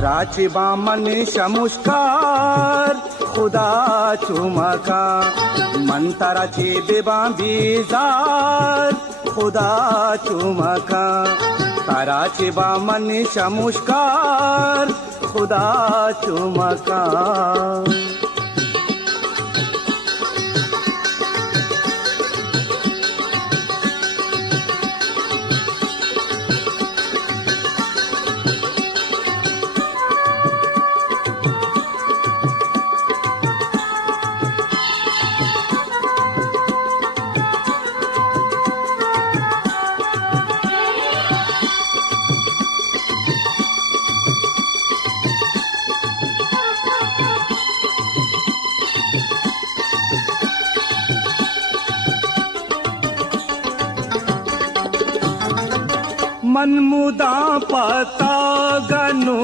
कराची बामन शमुष्कार खुदा चुमका मंतराची बेबा बीजार खुदा चुमका कराची बामन शमुष्कार खुदा चुमका मनमुदा पता गनु